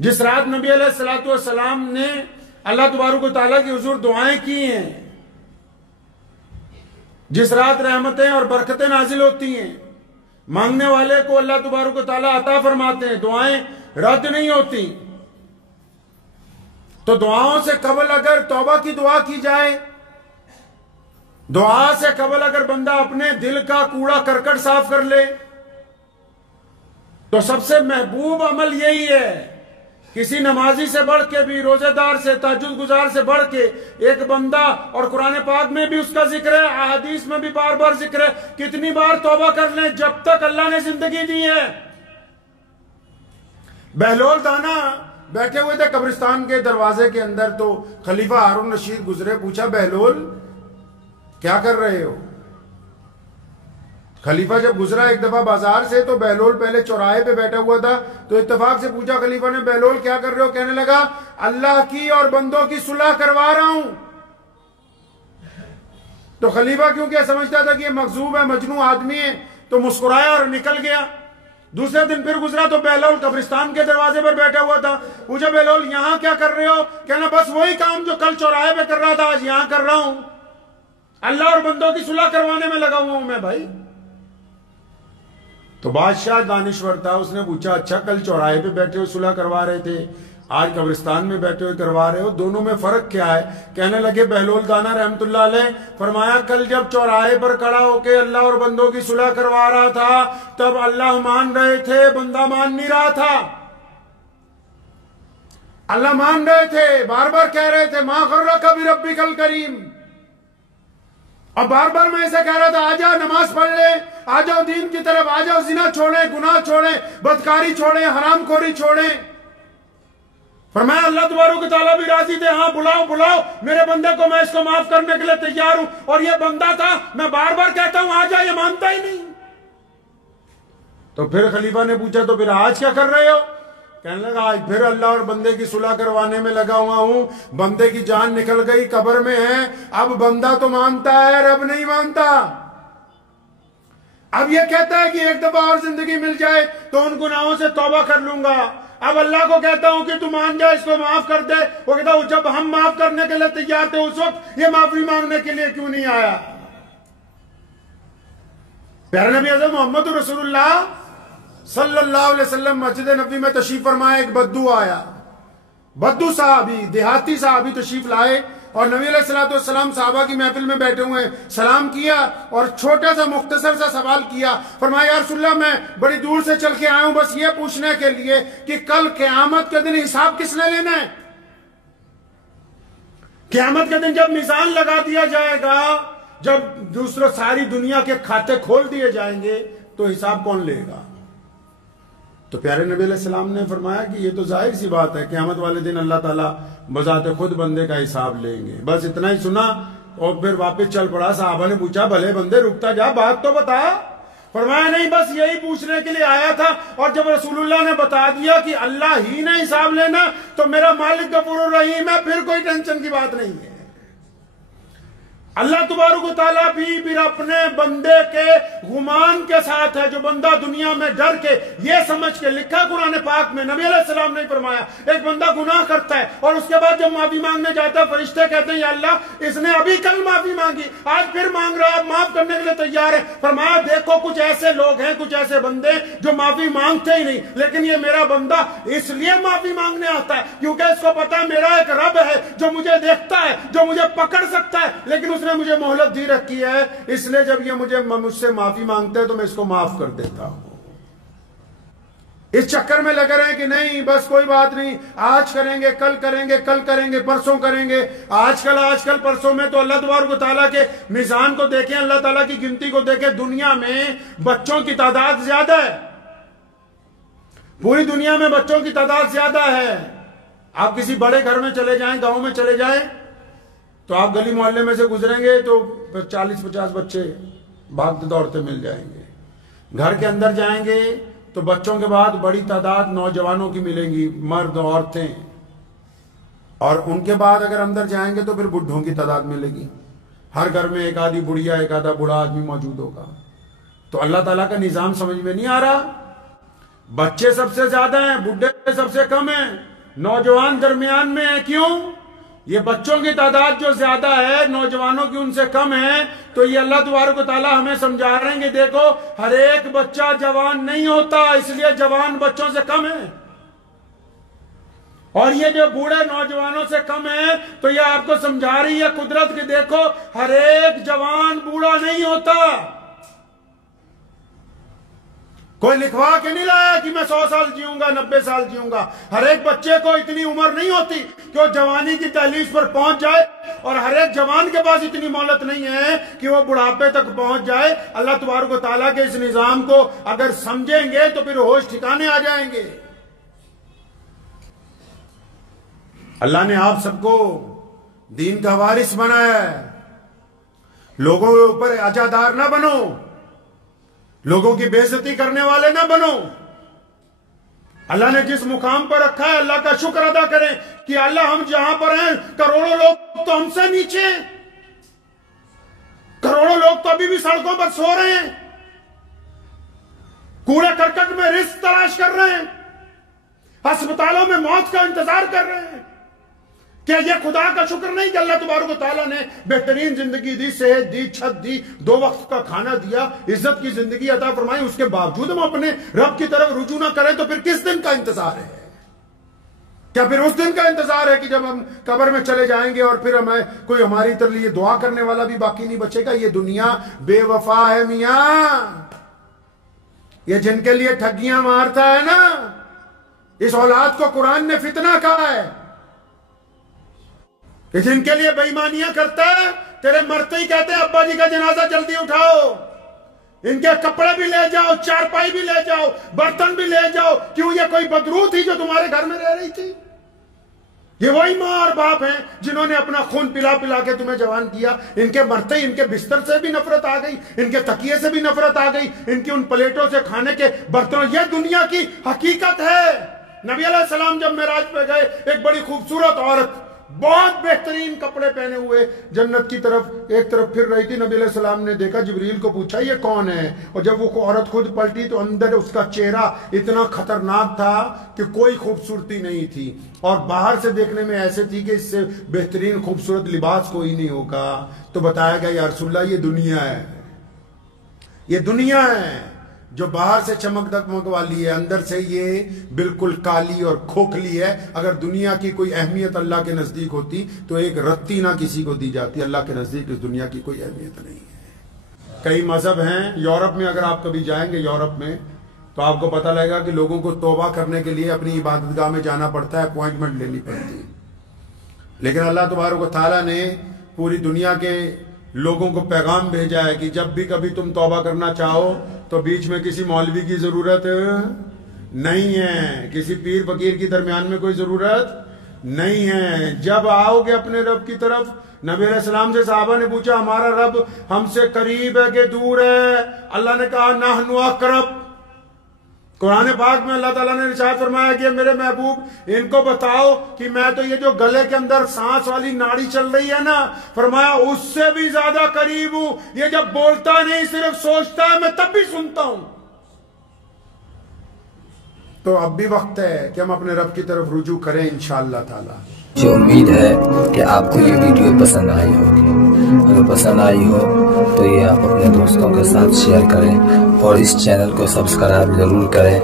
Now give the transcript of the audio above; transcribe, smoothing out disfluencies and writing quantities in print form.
जिस रात नबी अलैहिस्सलाम ने अल्लाह तबारक व तआला की हुजूर दुआएं की हैं, जिस रात रहमतें और बरकतें नाजिल होती हैं, मांगने वाले को अल्लाह तबारक व तआला अता फरमाते हैं, दुआएं रद्द नहीं होती। तो दुआओं से कबल अगर तौबा की दुआ की जाए, दुआ से कबल अगर बंदा अपने दिल का कूड़ा करकट साफ कर ले, तो सबसे महबूब अमल यही है। किसी नमाजी से बढ़ के भी, रोजेदार से, तहज्जुद गुजार से बढ़ के एक बंदा, और कुरान पाक में भी उसका जिक्र है, अहादीस में भी बार बार जिक्र है, कितनी बार तौबा कर लें जब तक अल्लाह ने जिंदगी दी है। बहलोल दाना बैठे हुए थे कब्रिस्तान के दरवाजे के अंदर, तो खलीफा हारून रशीद गुजरे, पूछा बहलोल क्या कर रहे हो? खलीफा जब गुजरा एक दफा बाजार से, तो बहलोल पहले चौराहे पे बैठा हुआ था, तो इत्तेफाक से पूछा खलीफा ने, बहलोल क्या कर रहे हो? कहने लगा अल्लाह की और बंदों की सुलह करवा रहा हूं। तो खलीफा क्योंकि समझता था कि ये मखजूब है, मजनू आदमी है, तो मुस्कुराया और निकल गया। दूसरे दिन फिर गुजरा तो बहलोल कब्रिस्तान के दरवाजे पर बैठा हुआ था। पूछा बहलोल यहां क्या कर रहे हो? कहना बस वही काम जो कल चौराहे पे कर रहा था आज यहां कर रहा हूं, अल्लाह और बंदों की सुलह करवाने में लगा हुआ हूं मैं भाई। तो बादशाह दानिश्वर था, उसने पूछा अच्छा कल चौराहे पे बैठे हुए सुलह करवा रहे थे, आज कब्रिस्तान में बैठे हुए करवा रहे हो, दोनों में फर्क क्या है? कहने लगे बहलोल दाना रहमतुल्लाह अलैह, फरमाया कल जब चौराहे पर खड़ा होके अल्लाह और बंदों की सुलह करवा रहा था, तब अल्लाह मान रहे थे, बंदा मान नहीं रहा था। अल्लाह मान रहे थे, बार बार कह रहे थे मा गर्रका बिरब्बिकल करीम, और बार बार मैं ऐसा कह रहा था आजा नमाज पढ़ ले, आ जाओ दीन की तरफ, आ जाओ, जिना छोड़े, गुनाह छोड़े, बदकारी छोड़े, हरामखोरी छोड़े। फरमाया अल्लाह तबारक व तआला भी राजी थे, हाँ बुलाओ बुलाओ मेरे बंदे को, मैं इसको माफ करने के लिए तैयार हूं। और ये बंदा था, मैं बार बार कहता हूं आ जा, ये मानता ही नहीं। तो फिर खलीफा ने पूछा तो फिर आज क्या कर रहे हो? कहने लगा आज फिर अल्लाह और बंदे की सुलह करवाने में लगा हुआ हूं। बंदे की जान निकल गई, कब्र में है, अब बंदा तो मानता है, रब नहीं मानता। अब ये कहता है कि एक दफा और जिंदगी मिल जाए तो उन गुनाहों से तौबा कर लूंगा। अब अल्लाह को कहता हूं कि तू मान जा, इसको माफ कर दे। वो कहता हूं जब हम माफ करने के लिए तैयार थे उस वक्त ये माफी मांगने के लिए क्यों नहीं आया? प्यारे नबी आज़म मोहम्मद रसूलुल्लाह सल्लल्लाहु अलैहि वसल्लम मस्जिद नबी में तशरीफ फरमाए, एक बद्दू आया, बद्दू साहबी, देहाती साहबी तशरीफ लाए, और नबी अलैहिस्सलाम साहबा की महफिल में बैठे हुए सलाम किया और छोटा सा मुख्तसर सा सवाल किया। फरमाया या रसूलल्लाह मैं बड़ी दूर से चल के आया हूं बस ये पूछने के लिए कि कल क़यामत के दिन हिसाब किसने लेना है? क़यामत के दिन जब मिजान लगा दिया जाएगा, जब दूसरों सारी दुनिया के खाते खोल दिए जाएंगे, तो हिसाब कौन लेगा? तो प्यारे नबी अलैहिस्सलाम ने फरमाया कि ये तो जाहिर सी बात है, क़यामत वाले दिन अल्लाह ताला बजाते खुद बंदे का हिसाब लेंगे। बस इतना ही सुना और फिर वापस चल पड़ा। साहबा ने पूछा भले बंदे रुकता जा, बात तो बता। फरमाया नहीं बस यही पूछने के लिए आया था, और जब रसूलुल्लाह ने बता दिया कि अल्लाह ही ने हिसाब लेना, तो मेरा मालिक गफूर रहीम है, फिर कोई टेंशन की बात नहीं है। अल्लाह तबारक व तआला भी फिर अपने बंदे के गुमान के साथ है। जो बंदा दुनिया में डर के ये समझ के, लिखा कुरान पाक में, नबी अलैहिस्सलाम ने फरमाया एक बंदा गुनाह करता है और उसके बाद जब माफी मांगने जाता है, फरिश्ते कहते हैं या अल्लाह इसने अभी कल माफी मांगी, आज फिर मांग रहा है, माफ करने के लिए तैयार है। फरमाया देखो कुछ ऐसे लोग हैं, कुछ ऐसे बंदे जो माफी मांगते ही नहीं, लेकिन ये मेरा बंदा इसलिए माफी मांगने आता है क्योंकि इसको पता है मेरा एक रब है जो मुझे देखता है, जो मुझे पकड़ सकता है, लेकिन उसने मुझे मोहलत दी रखी है, इसलिए जब ये मुझसे माफी मांगता है तो मैं इसको माफ कर देता हूं। इस चक्कर में लगे रहे कि नहीं बस कोई बात नहीं, आज करेंगे, कल करेंगे, कल करेंगे, परसों करेंगे, आजकल परसों में तो अल्लाह तबारक व तआला के मिजान को देखें, अल्लाह ताला की गिनती को देखें, दुनिया में बच्चों की तादाद ज्यादा है, पूरी दुनिया में बच्चों की तादाद ज्यादा है। आप किसी बड़े घर में चले जाएं, गांव में चले जाएं, तो आप गली मोहल्ले में से गुजरेंगे तो 40-50 बच्चे भागते दौड़ते मिल जाएंगे। घर के अंदर जाएंगे तो बच्चों के बाद बड़ी तादाद नौजवानों की मिलेंगी, मर्द औरतें, और उनके बाद अगर अंदर जाएंगे तो फिर बुढ़ों की तादाद मिलेगी। हर घर में एक आधी बुढ़िया, एक आधा बूढ़ा आदमी मौजूद होगा। तो अल्लाह ताला का निजाम समझ में नहीं आ रहा। बच्चे सबसे ज्यादा हैं, बुढ़े सबसे कम हैं। नौजवान दरमियान में है। क्यों? ये बच्चों की तादाद जो ज्यादा है, नौजवानों की उनसे कम है। तो ये अल्लाह तबारक व तआला हमें समझा रहे हैं कि देखो, हर एक बच्चा जवान नहीं होता, इसलिए जवान बच्चों से कम है। और ये जो बूढ़े नौजवानों से कम है, तो ये आपको समझा रही है कुदरत कि देखो, हर एक जवान बूढ़ा नहीं होता। कोई लिखवा के नहीं लाया कि मैं 100 साल जीऊंगा, 90 साल जीऊंगा। हर एक बच्चे को इतनी उम्र नहीं होती कि वो जवानी की दहलीज पर पहुंच जाए, और हर एक जवान के पास इतनी मोहलत नहीं है कि वो बुढ़ापे तक पहुंच जाए। अल्लाह तबारक व तआला के इस निजाम को अगर समझेंगे तो फिर होश ठिकाने आ जाएंगे। अल्लाह ने आप सबको दीन का वारिस बनाया है। लोगों के ऊपर अजादार ना बनो, लोगों की बेइज्जती करने वाले ना बनो। अल्लाह ने जिस मुकाम पर रखा है, अल्लाह का शुक्र अदा करें कि अल्लाह हम जहां पर हैं, करोड़ों लोग तो हमसे नीचे हैं। करोड़ों लोग तो अभी भी सड़कों पर सो रहे हैं, कूड़े करकट में रिस्क तलाश कर रहे हैं, अस्पतालों में मौत का इंतजार कर रहे हैं। क्या यह खुदा का शुक्र नहीं कि अल्लाह तबारक व तआला ने बेहतरीन जिंदगी दी, सेहत दी, छत दी, 2 वक्त का खाना दिया, इज्जत की जिंदगी अता फरमाई। उसके बावजूद हम अपने रब की तरफ रुजू ना करें तो फिर किस दिन का इंतजार है? क्या फिर उस दिन का इंतजार है कि जब हम कब्र में चले जाएंगे और फिर हमें कोई हमारी तरफ लिए दुआ करने वाला भी बाकी नहीं बचेगा? ये दुनिया बेवफा है मियां। ये जिनके लिए ठगियां मारता है ना, इस औलाद को कुरान ने फितना कहा है कि जिनके लिए बेईमानियां करता है, तेरे मरते ही कहते हैं अब्बा जी का जनाजा जल्दी उठाओ, इनके कपड़े भी ले जाओ, चारपाई भी ले जाओ, बर्तन भी ले जाओ। क्यों? ये कोई बदरू थी जो तुम्हारे घर में रह रही थी? ये वही माँ और बाप हैं जिन्होंने अपना खून पिला पिला के तुम्हें जवान किया। इनके मरते ही इनके बिस्तर से भी नफरत आ गई, इनके तकिए से भी नफरत आ गई, इनकी उन प्लेटों से, खाने के बर्तनों। यह दुनिया की हकीकत है। नबी अलैहि सलाम जब मेराज पे गए, एक बड़ी खूबसूरत औरत बहुत बेहतरीन कपड़े पहने हुए जन्नत की तरफ एक तरफ फिर रही थी। नबी अलैहि सलाम ने देखा, जिब्रील को पूछा ये कौन है? और जब वो औरत खुद पलटी तो अंदर उसका चेहरा इतना खतरनाक था कि कोई खूबसूरती नहीं थी, और बाहर से देखने में ऐसे थी कि इससे बेहतरीन खूबसूरत लिबास कोई नहीं होगा। तो बताया गया या रसूलल्लाह, ये दुनिया है, ये दुनिया है जो बाहर से चमक दमक वाली है, अंदर से ये बिल्कुल काली और खोखली है। अगर दुनिया की कोई अहमियत अल्लाह के नजदीक होती तो एक रत्ती ना किसी को दी जाती। अल्लाह के नजदीक इस दुनिया की कोई अहमियत नहीं है। कई मजहब हैं यूरोप में, अगर आप कभी जाएंगे यूरोप में तो आपको पता लगेगा कि लोगों को तौबा करने के लिए अपनी इबादतगाह में जाना पड़ता है, अपॉइंटमेंट लेनी पड़ती है। लेकिन अल्लाह तबारक व तआला ने पूरी दुनिया के लोगों को पैगाम भेजा है कि जब भी कभी तुम तौबा करना चाहो तो बीच में किसी मौलवी की जरूरत नहीं है, किसी पीर फकीर की दरमियान में कोई जरूरत नहीं है। जब आओगे अपने रब की तरफ, नबी अलैहि सलाम से साहबा ने पूछा हमारा रब हमसे करीब है कि दूर है? अल्लाह ने कहा नहनु अक़रब। कुरान पाक में अल्लाह ताला ने इरशाद फरमाया कि मेरे महबूब इनको बताओ कि मैं तो ये जो गले के अंदर सांस वाली नाड़ी चल रही है ना, फरमाया उससे भी ज्यादा करीब हूं। ये जब बोलता नहीं सिर्फ सोचता है, मैं तब भी सुनता हूं। तो अब भी वक्त है कि हम अपने रब की तरफ रुजू करें इंशाअल्लाह ताला। मुझे उम्मीद है कि आपको ये वीडियो पसंद आई होगी। अगर पसंद आई हो तो ये आप अपने दोस्तों के साथ शेयर करें और इस चैनल को सब्सक्राइब जरूर करें।